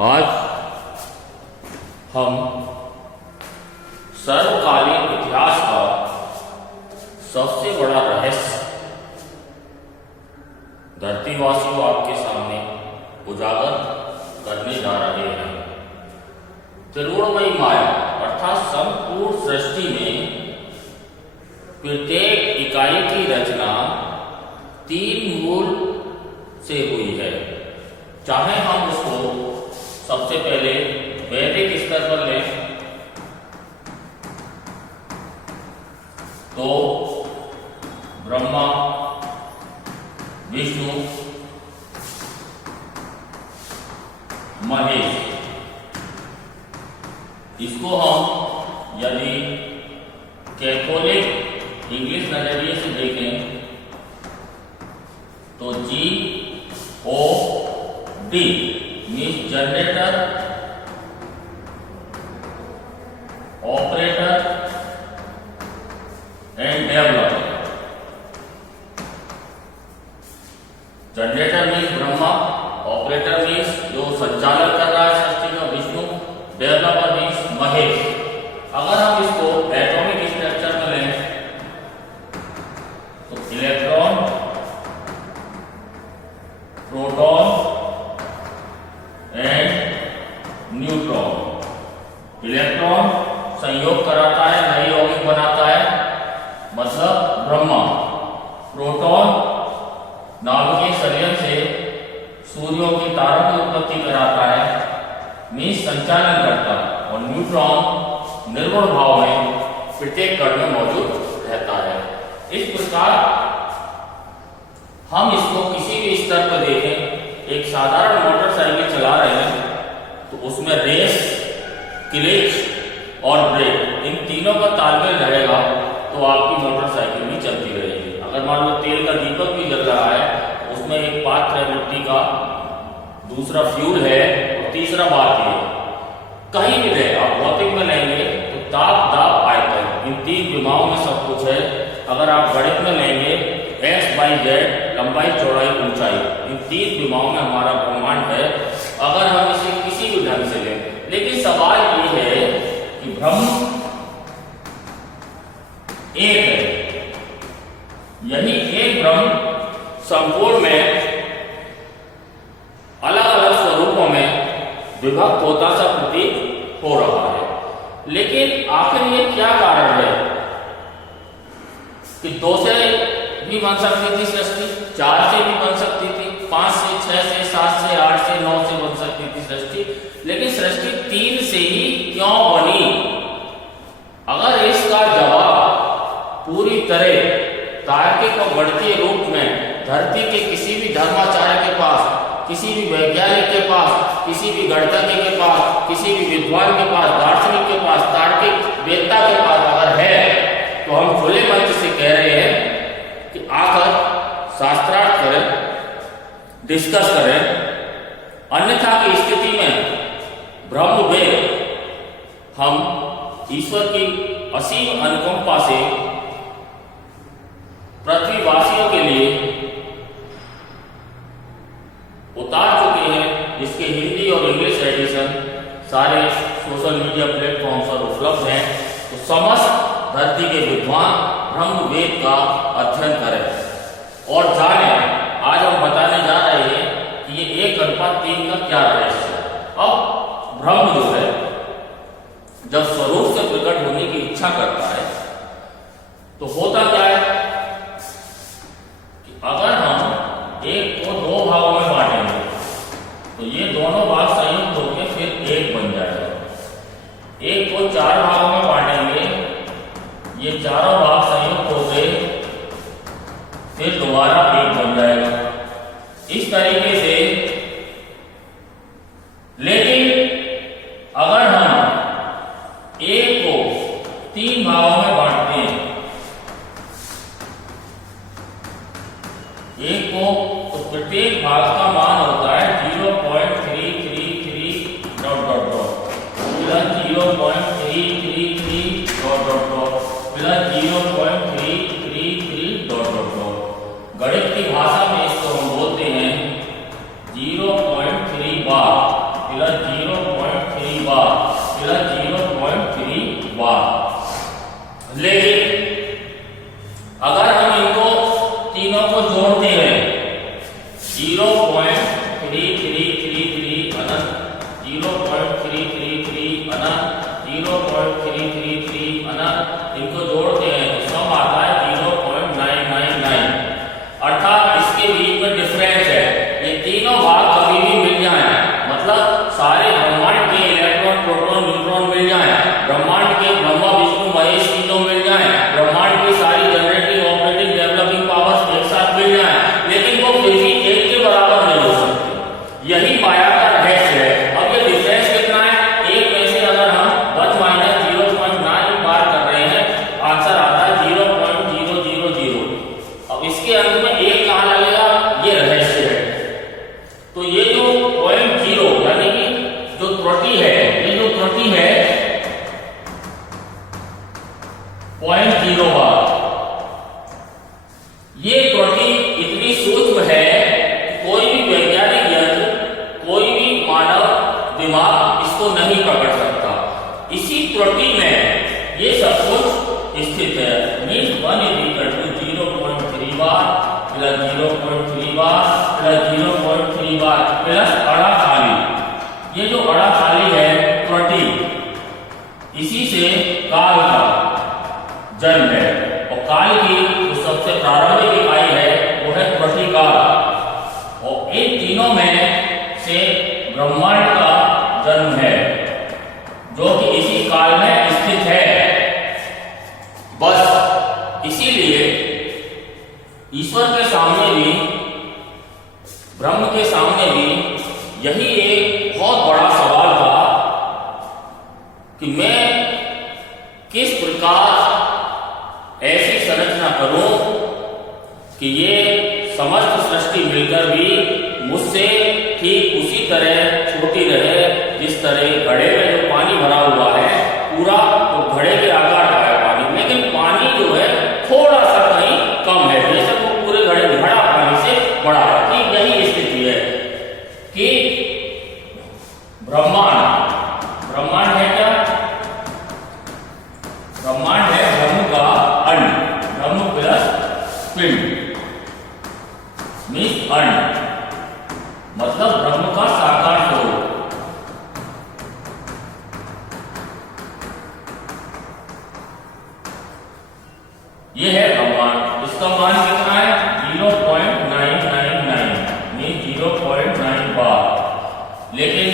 आज हम सर्वकालीन इतिहास का सबसे बड़ा रहस्य धरतीवासियों आपके सामने उजागर करने जा रहे हैं। त्रिगुणमयी माया अर्थात संपूर्ण सृष्टि में प्रत्येक इकाई की रचना तीन मूल से हुई है। चाहे हम उसको सबसे पहले वैदिक स्तर पर लें तो ब्रह्मा, विष्णु, महेश। इसको हम यदि कैथोलिक इंग्लिश नजरिए से देखें तो GOD means generator, operator end developer. Generator means Brahma, operator means जो संचालन कर रहा है सृष्टि का विष्णु, डेवलपर मीन्स महेश। अगर हम इसको एटॉमिक स्ट्रक्चर में लें तो electron, proton and neutron. Electron संयोग कराता है, नई यौगिक बनाता है, मतलब ब्रह्मा। प्रोटॉन नाभिकीय संलयन से सूर्यों की तारों की उत्पत्ति कराता है, मीन्स संचालन करता है। और न्यूट्रॉन निर्गुण भाव में प्रत्येक कण में मौजूद रहता है। इस प्रकार हम इसको किसी भी स्तर पर देखें, एक साधारण मोटरसाइकिल चला रहे हैं तो उसमें रेस, क्लच और ब्रेक इन तीनों का तालमेल रहेगा तो आपकी मोटरसाइकिल भी चलती रहेगी। अगर मान लो तेल का दीपक भी जल रहा है, उसमें एक पात्र है मिट्टी का, दूसरा फ्यूल है और तीसरा बात है कहीं भी रहे, आप भौतिक में लेंगे तो ताप, दाब, आयतन, इन तीन विमाओं में सब कुछ है। अगर आप गणित में लेंगे x, y, z, लंबाई, चौड़ाई, ऊंचाई, इन तीन विमाओं में हमारा ब्रह्मांड है। अगर हम इसे किसी भी ढंग से लें, लेकिन सवाल ये है कि ब्रह्म एक है, यही एक ब्रह्म संपूर्ण में अलग अलग स्वरूपों में विभक्त होता सा प्रतीत हो रहा है। लेकिन आखिर ये क्या कारण है कि 2 से भी बन सकती थी सृष्टि, 4 से भी बन सकती थी, 5 से, 6 से, 7 से, 8 से, 9 से बन सकती थी सृष्टि, लेकिन सृष्टि 3 से ही क्यों बनी? अगर इसका जवाब पूरी तरह तार्किक और गणितीय रूप में धरती के किसी भी धर्माचार्य के पास, किसी भी वैज्ञानिक के पास, किसी भी गणितज्ञ के पास, किसी भी विद्वान के पास, दार्शनिक के पास, तार्किक वेत्ता के पास अगर है तो हम खुले मंच से कह रहे हैं कि आकर शास्त्रार्थ करें, डिस्कस करें। अन्यथा की स्थिति में ब्रह्मवेद हम ईश्वर की असीम अनुकंपा से पृथ्वीवासियों के लिए उतार चुके हैं, जिसके हिंदी और इंग्लिश एडिशन सारे सोशल मीडिया प्लेटफॉर्म पर उपलब्ध हैं। तो समस्त धरती के विद्वान ब्रह्मवेद का अध्ययन करें और जानें। आज हम बताने जा रहे हैं कि ये 1:3 का क्या रहस्य है। अब ब्रह्म जो है जब स्वरूप से प्रकट होने की इच्छा करता है तो होता क्या है कि अगर हम एक को 2 भागों में बांटेंगे तो ये दोनों भाग संयुक्त होकर फिर एक बन जाएगा। एक को 4 भागों में बांटेंगे, ये चारों भाग संयुक्त हो गए फिर दोबारा एक बन जाएगा। इस तरीके से, लेकिन अगर हम एक को 3 भागों में बांटते हैं, एक को, तो प्रत्येक भाग का मान होता है 0.333 dot dot dot plus 0.333 dot dot dot plus 0.333 dot dot dot. गणित की भाषा में इसको हम बोलते हैं 0.3 बार प्लस त्रुटि इतनी सूक्ष्म है कि कोई भी वैज्ञानिक यंत्र, कोई भी मानव दिमाग इसको नहीं पकड़ सकता। इसी त्रुटि में ये सब कुछ स्थित है। मीन्स 1 = 0.3 बार प्लस 0.3 बार प्लस 0.3 बार प्लस अड़ा खाली। ये जो अड़ा खाली है त्रुटि, इसी से काल का जन्म है। और काल की जो सबसे प्रारंभिक इकाई है वो है त्रुटि काल। और इन तीनों में से ब्रह्मांड का जन्म है, जो कि इसी काल में स्थित है। बस इसीलिए ईश्वर के सामने भी, ब्रह्म के सामने भी यही एक बहुत बड़ा सवाल था कि मैं किस प्रकार ऐसी संरचना करूं कि ये समस्त सृष्टि मिलकर भी मुझसे ठीक उसी तरह छोटी रहे जिस तरह घड़े में जो पानी भरा हुआ है पूरा तो घड़े के आकार का है पानी, लेकिन पानी जो है थोड़ा सा कहीं कम है, बेशक वो पूरे घड़े घड़ा पानी से बड़ा है। ठीक यही स्थिति है कि ब्रह्मांड है क्या? ब्रह्मांड है ब्रह्म का अंड, ब्रह्म प्लस पिंड मीन्स अंड, मतलब ब्रह्म का साकार स्वरूप। ये है ब्रह्मांड। इसका मान कितना है? 0.999 मीन्स 0.9 बार। लेकिन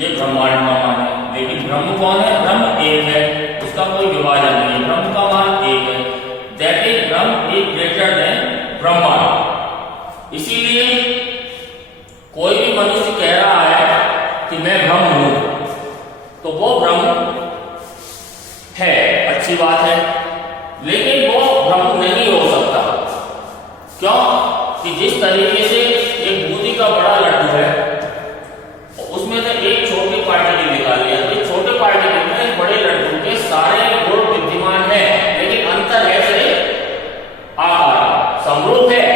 ये ब्रह्मांड का मान है। लेकिन ब्रह्म कौन है? ब्रह्म एक है, उसका कोई विभाजन नहीं है, ब्रह्म का मान एक है। That is Brahma is greater than ब्रह्मांड। इसीलिए कोई भी मनुष्य कह रहा है कि मैं ब्रह्म हूं, तो वो ब्रह्म है, अच्छी बात है, लेकिन वो ब्रह्म नहीं हो सकता। क्यों? कि जिस तरीके से एक बूंदी का बड़ा लड्डू है, उसमें से एक छोटी पार्टिकल निकाल लिया, तो छोटे पार्टिकल में बड़े लड्डू के सारे गुण विद्यमान है, लेकिन अंतर है सिर्फ आकार, समरूप है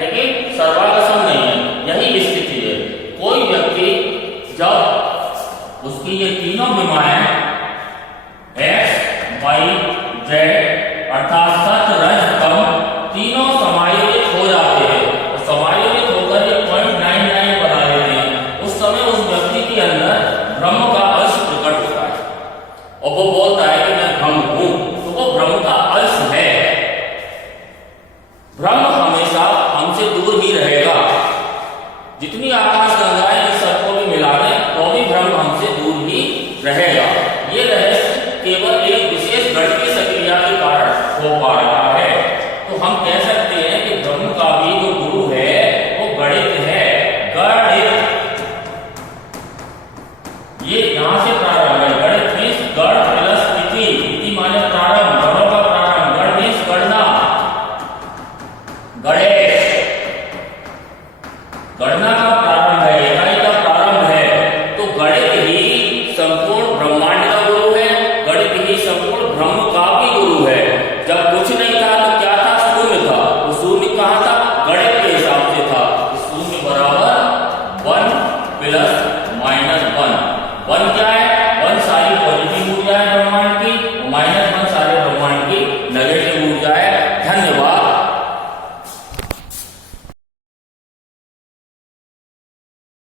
लेकिन सर्वांगसम नहीं है। यही स्थिति है। कोई व्यक्ति जब उसकी ये तीनों विमाएं एक्स, वाई, जेड अर्थात सत, रज, तम तीनों समायोजित हो जाते हैं और समायोजित होकर ये 0.99 बना लेते हैं, उस समय उस व्यक्ति के अंदर ब्रह्म का अंश प्रकट होता है और वो बोलता है कि मैं ब्रह्म हूं, तो वो ब्रह्म का अंश है। ब्रह्म हमेशा हमसे दूर ही रहेगा। जितनी आकाश गंगाएं इस सबको भी मिला दें तो भी ब्रह्म हमसे दूर ही रहेगा। ये रहस्य केवल एक विशेष गणितीय सक्रिया के कारण हो पा रहा है। तो हम कह सकते हैं कि ब्रह्म का भी जो गुरु है वो गणित है। गणित ये यहां से प्रारंभ है। गणित मीन्स गण प्लस तिथि, तिथि माने प्रारंभ, गणों का प्रारंभ, गण मीन्स गणना, गणेश, गणना